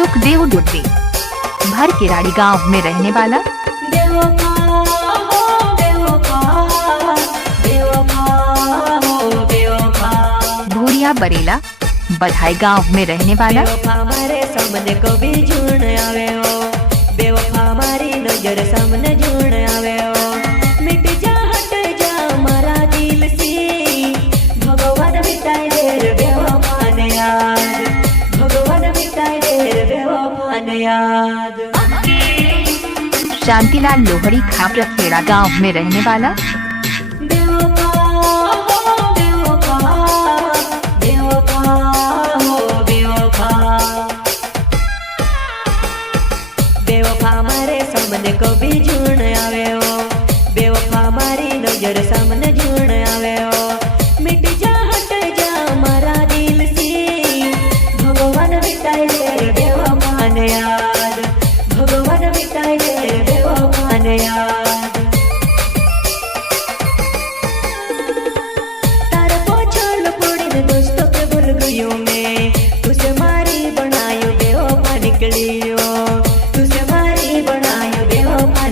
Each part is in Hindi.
सुखदेव डुड्डी भर किराड़ी गांव में रहने वाला। भूरिया बरेला बधाई गांव में रहने वाला। हमारे सामने कभी झूठ आवे हो, बेवफा हमारी नजर सामने झूठ आवे हो। मिट जा हट जा हमारा दिल से, भगवान मिटाई दे रे बेवफा ने याद, भगवान मिटाई दे रे बेवफा ने याद। शांतिलाल लोहड़ी खापरा खेड़ा गांव में रहने वाला। बेवफा हमारे सामने कभी झूठ आवे हो, बेवफा हमारी नजर सामने झूठ आवे हो। मिट जा हट जा हमारा दिल से, भगवान मिटाई दे रे बेवफा ने याद, भगवान मिटाई दे रे बेवफा ने याद। तार पोछल पड़ीने दोस्तों के भूल गयो मैं, तुझे मारी बनायो बेवफा निकलियो,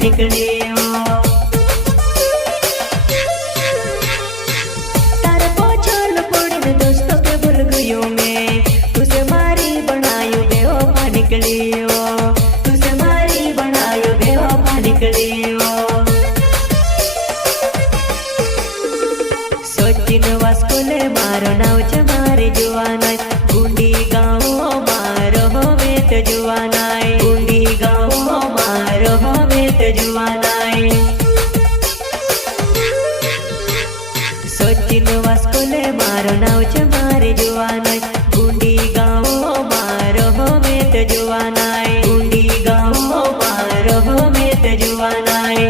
निकलियो। तार पोछल पड़ीने दोस्तों के भूल गयो मैं, तुझे मारी बनायो बेवफा निकलियो, तुझे मारी बनायो बेवफा निकलियो। सोचिन वास्कोले मारो नाव छे मारी जुवानाय, गुंडी गाँव मारो होवे तो जुवानाय, गुंडी गाँव मारो होवे तो जुवानाय। सोचिन वास्कोले मारो नाव छे मारी जुवानाय, गुंडी गाँव मारो होवे तो जुवानाय, गुंडी गाँव मारो होवे तो जुवानाय।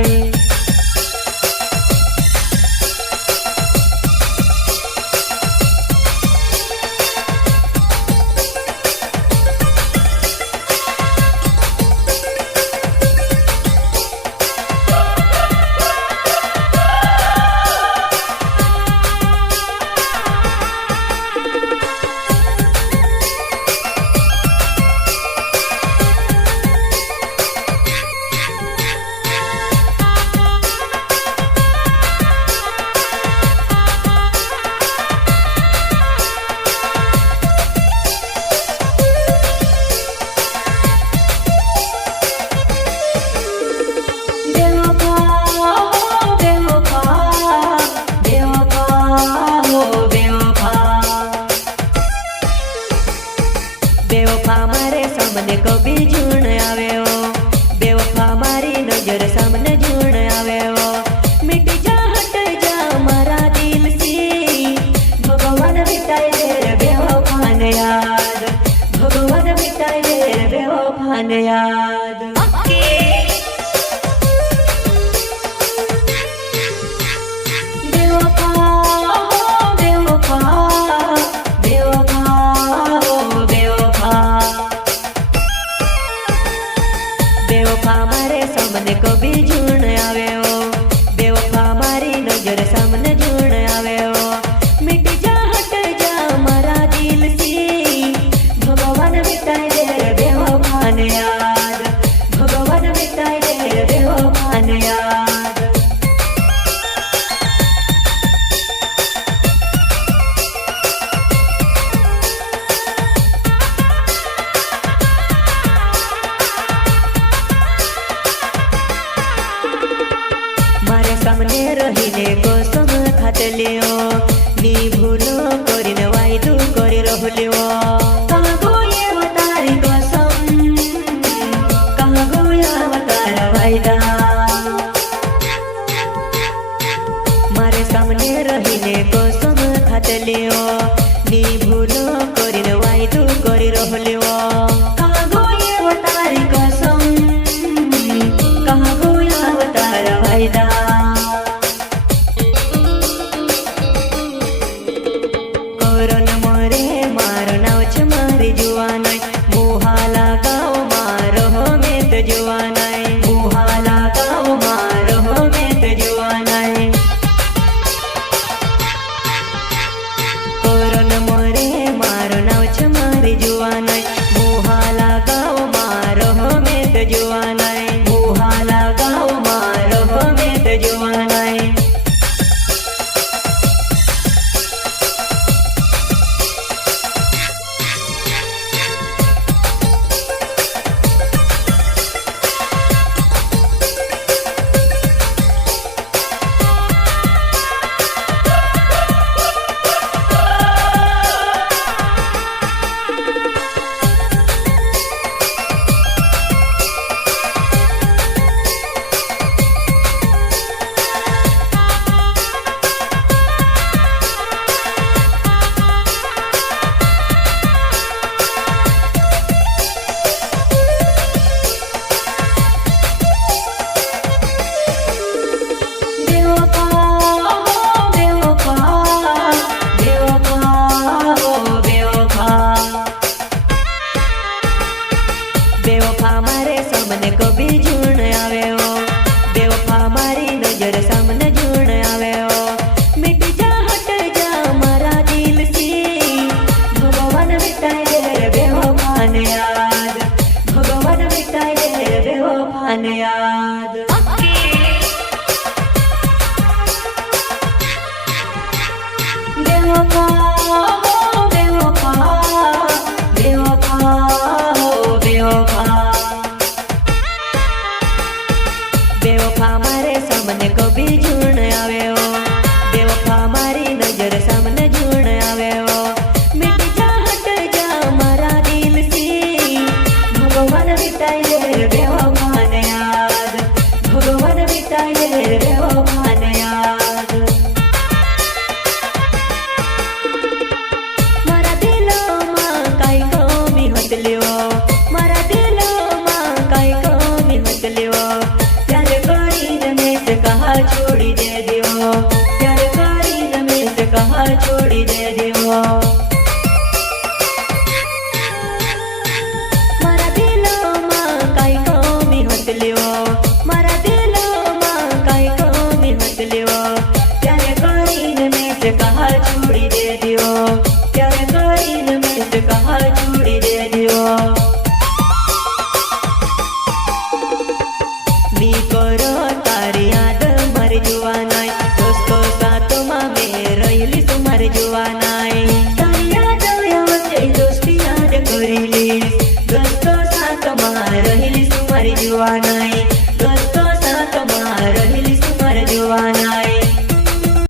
बेवफा हमारे सामने कभी झूठ आवे हो, बेवफा हमारी नजर सामने झूठ आवे हो। मिट जा हट जा हमारा दिल से, भगवान मिटाई दे रे बेवफा ने याद, भगवान मिटाई दे रे बेवफा ने याद। बेवफा हमारे सामने कभी झूठ आवे हो, बेवफा हमारी नजर सामने झूठ आवे हो। मिट जा हट जा हमारा दिल से, भगवान मिटाई दे रे बेवफा ने याद, भगवान मिटाई दे रे बेवफा ने याद। सामने रहीने कसम खातल्यो, नी भूलो करीने वायदो करी रहल्यो। कहाँ गयो तारी कसम, कहाँ गयो तारा वायदा। मारे सामने रहीने कसम खातल्यो, नी भूलो करीने वायदो करी रहल्यो। कहाँ गयो तारी कसम, कहाँ गयो तारा वायदा। આવ્યો